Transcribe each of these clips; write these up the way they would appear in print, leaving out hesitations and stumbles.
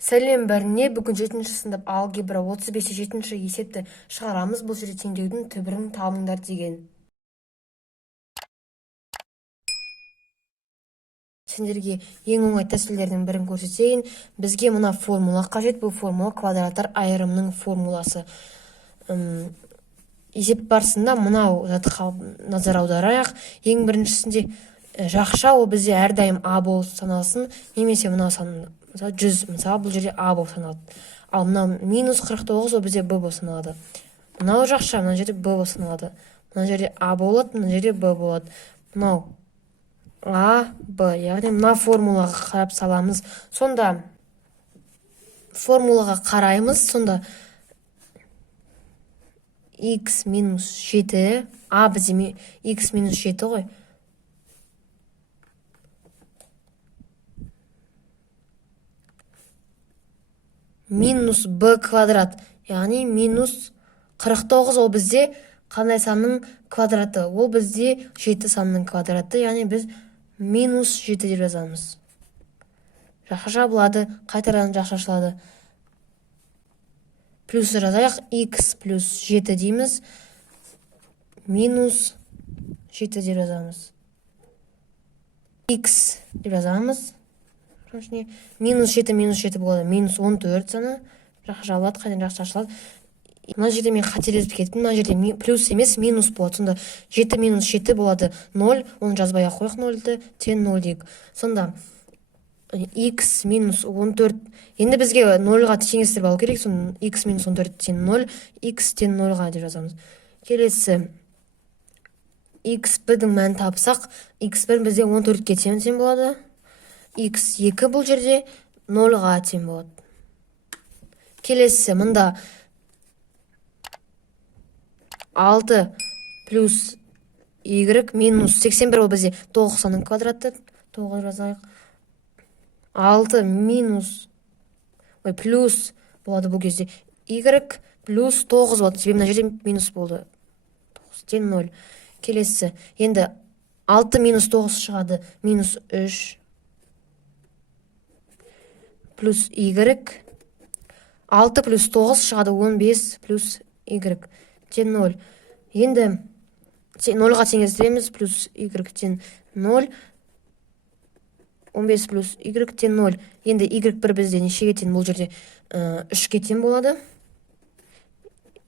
Сәлем бәріне, бүгін 7-ші сынып алгебра 35-ші есепті шығарамыз. Бұл жерде теңдеудің түбірін табыңдар деген. Сендерге ең оңай тәсілдердің бірін көрсетейін. Бізге мына формула қажет. Бұл формула квадраттар айырымының формуласы. Есеп барысында мынау затқа назар аударайық. Ең біріншісінде жақша ол бізде әрдайым А болып саналсын, немесе мынау сан 100, мысалы бұл жерде А болып саналады. Ал мынау минус 49 ол бізде Б болып саналады. Мынау жақша, мына жерде Б болып саналады. Мына жерде А болады, мына жерде Б болады. Мынау А, Б, яғни мына формулаға қарап саламыз. Сонда формулаға қараймыз, сонда x минус 7, А бізде x минус 7 ғой. Минус b квадрат, яғни минус 49 ол бізде қандай санның квадраты? Ол бізде 7 санның квадраты, яғни біз минус 7 деп жазамыз. Жақша жабылады, қайтадан жақша ашылады. Плюс жазайық, x плюс 7 дейміз, минус 7 деп жазамыз. x деп жазамыз. Минус 7 болады, минус 14 саны. Жақша жабылады, қайтадан жақша ашылады. Мына жерде мен қателесіп кеттім, мына жерде плюс емес минус болады. Сонда 7 минус 7 болады 0, оны жазбай ақ қойық 0-ді, тең 0 дейік. Сонда x минус 14, енді бізге 0-ға теңестіріп алу керек, сонда x минус 14 тең 0, x тең 0-ға деп жазамыз. Келесі x1-дің мәнін тапсақ, x1 бізде 14-ке тең болады, x2 бұл жерде 0-ға тең болады. Келесі мында 6 плюс y минус 81 ол бізде 90-ның квадраты, 9 жазайық. 6 минус плюс болады бұл кезде y плюс 9 болады. Себебі мына жерде минус болды. 9 тең 0. Келесі енді 6 минус 9 шығады, минус 3 плюс y. 6 плюс 9 шығады, 15 плюс y тең 0. Енді 0-ға теңестіреміз, плюс y тең 0, 15 плюс y тең 0. Енді y1 бізде нешеге тең? Бұл жерде 3-ке тең болады.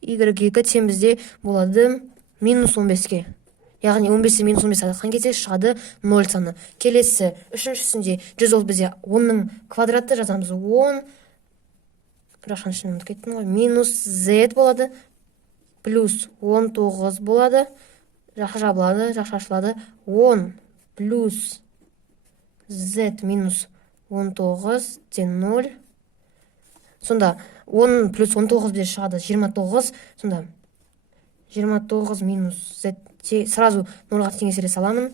y2 тең бізде болады минус 15-ке. Яғни 15-те минус 15 азайтқан кезде шығады 0 саны. Келесі үшіншісінде 100 ол бізде 10-ның квадраты жазамыз. 10 жақшаншын ұмытып кеттім ғой. Минус z болады. Плюс 19 болады. Жақша жабылады, жақша ашылады. 10 плюс z минус 19 тең 0. Сонда 10 плюс 19 бізде шығады 29. Сонда 29 минус z сразу 0-ға теңестіре саламын.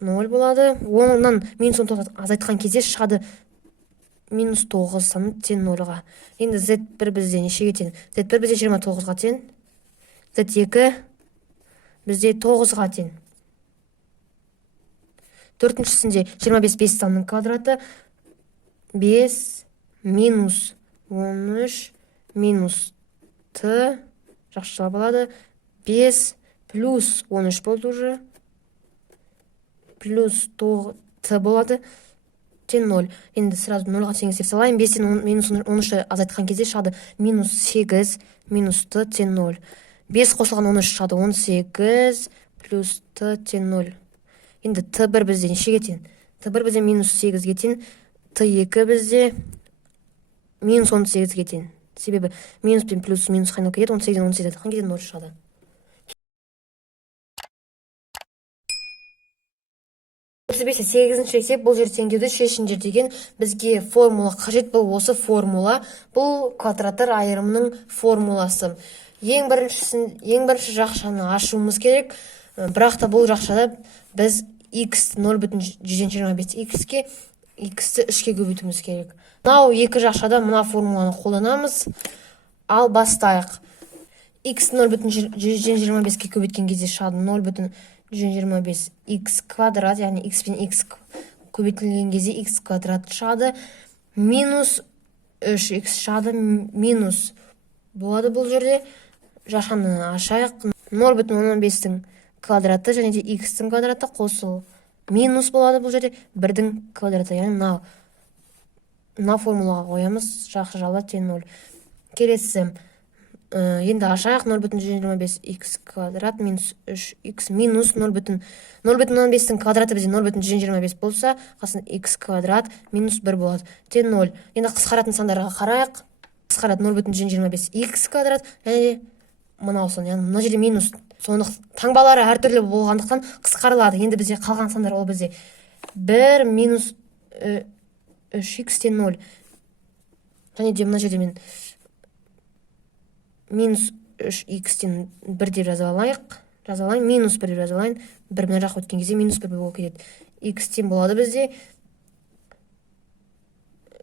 0 болады. 10-нан минус 19 азайтқан кезде шығады минус 9 саны тең 0-ға. Енді z1 бізде нешеге тең? z1 бізде 29-ға тең. z2 бізде 9-ға тең. Төртіншісінде 25 5 санның квадраты. 5 минус 13 минус t жақша болады. 5 плюс 13 болды уже. Плюс t болады. Тең 0. Енді сразу 0-ға теңестіріп салайын. 5-тен минус 13 азайтқан кезде шығады минус 8 минус t тең 0. 5 қосылған 13 шығады 18 плюс t тең 0. Енді t1 бізде нешеге тең? t1 бізде минус 8-ге тең. t2 бізде минус 18-ге тең. Себебі минус пен плюс минус қайнап кетеді, 18-ден 18 азайтқан кезде 0 шығады. Сегізінші есеп, бұл жер теңдеуді шешіңдер деген бізге формула қажет. Бұл осы формула, бұл квадраттар айырымының формуласы. Ең бірінші жақшаны ашуымыз керек. Бірақ та бұл жақшада біз x 0,125 x-ке x-ті 3-ке көбейтуіміз керек. Мынау екі жақшада мына формуланы қолданамыз. Ал бастайық. x 0,125-ке көбейткен кезде шығады 0,125 x квадрат, яғни x пен x көбейтілген кезде x квадрат шығады. Минус 3x шығады, минус болады бұл жерде. Жашаны ашайық. 0,15-тің квадраты және де x-тің квадраты қосылу минус болады бұл жерде 1-дің квадраты. Яғни мына формулаға қоямыз. Жақсы жауап тең 0. Келесі енді ашайық. 0,125x квадрат минус 3x минус 0,15-тің квадраты бізде 0,125 болса, қасында x квадрат минус 1 болады. Тең 0. Енді қысқаратын сандарға қарайық. Қысқарат 0,125x квадрат және де мынау сан. Яғни мына жерде минус. Таңбалары әртүрлі болғандықтан қысқарылады. Енді бізде қалған сандар ол бізде 1 минус 3x тең 0. Және де мына жерде мен минус 3x тең 1 деп жазып алайын. Минус 1 деп жазып алайын. 1 мына жаққа өткен кезде минус 1 болып кетеді. X тең болады бізде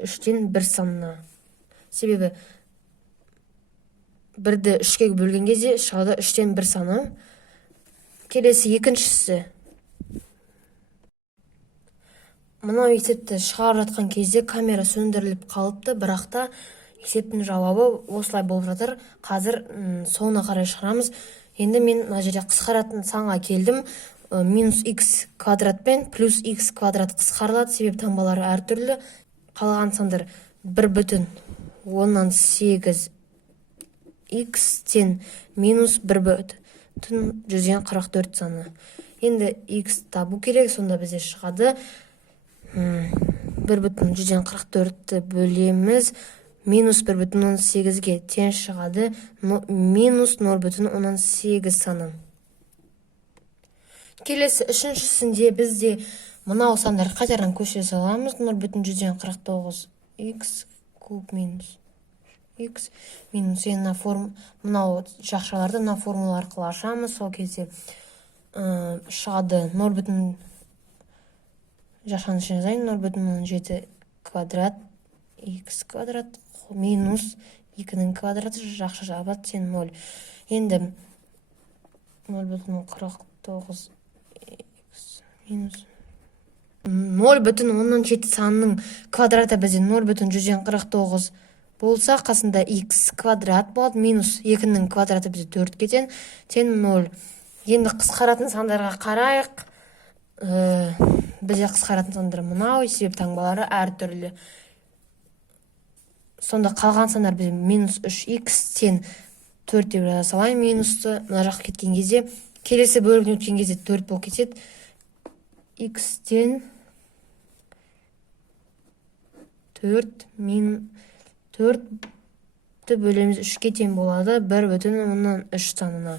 3-тен 1 санына. Себебі 1-ді 3-ке бөлген кезде шығады 3-тен 1 саны. Келесі екіншісі. Мынау есепті шығарып жатқан кезде камера сөндіріліп қалыпты, бірақ та есептің жауабы осылай болып жатыр. Қазір соңына қарай шығарамыз. Енді мен мына жерде қысқаратын санға келдім. Минус x квадрат пен плюс x квадрат қысқарылады, себеп таңбалары әртүрлі. Қалған сандар 1,18 x тен минус 1,144 саны. Енді x табу керек, сонда бізде шығады 1,144-ті бөлеміз минус 1,18-ге тең шығады минус 0,18 саны. Келесі үшіншісінде бізде мынау сандар қайтадан көшіре саламыз. 0,149x куб минус x минус мынау жақшаларды мына формула арқылы ашамыз. Сол кезде шығады 0, жақшаны ішіне жазайын. 0,7 квадрат x квадрат минус 2-ның квадраты жақша жабады тең 0. Енді 0,49 минус 0,17 санының квадраты бізде 0,149 болса, қасында x квадрат болады, минус 2-ның квадраты бізде 4-ке тең 0. Енді қысқаратын сандарға қарайық. Бізде қысқаратын сандар мынау, себеп таңбалары әртүрлі. Сонда қалған сандар бізде минус 3x тең 4 деп жаза салайын. Минусты мына жаққа кеткен кезде, келесі бөлігіне өткен кезде 4 болып кетеді. X тең 4-ті бөлеміз 3-ке тең болады 1,3 санына.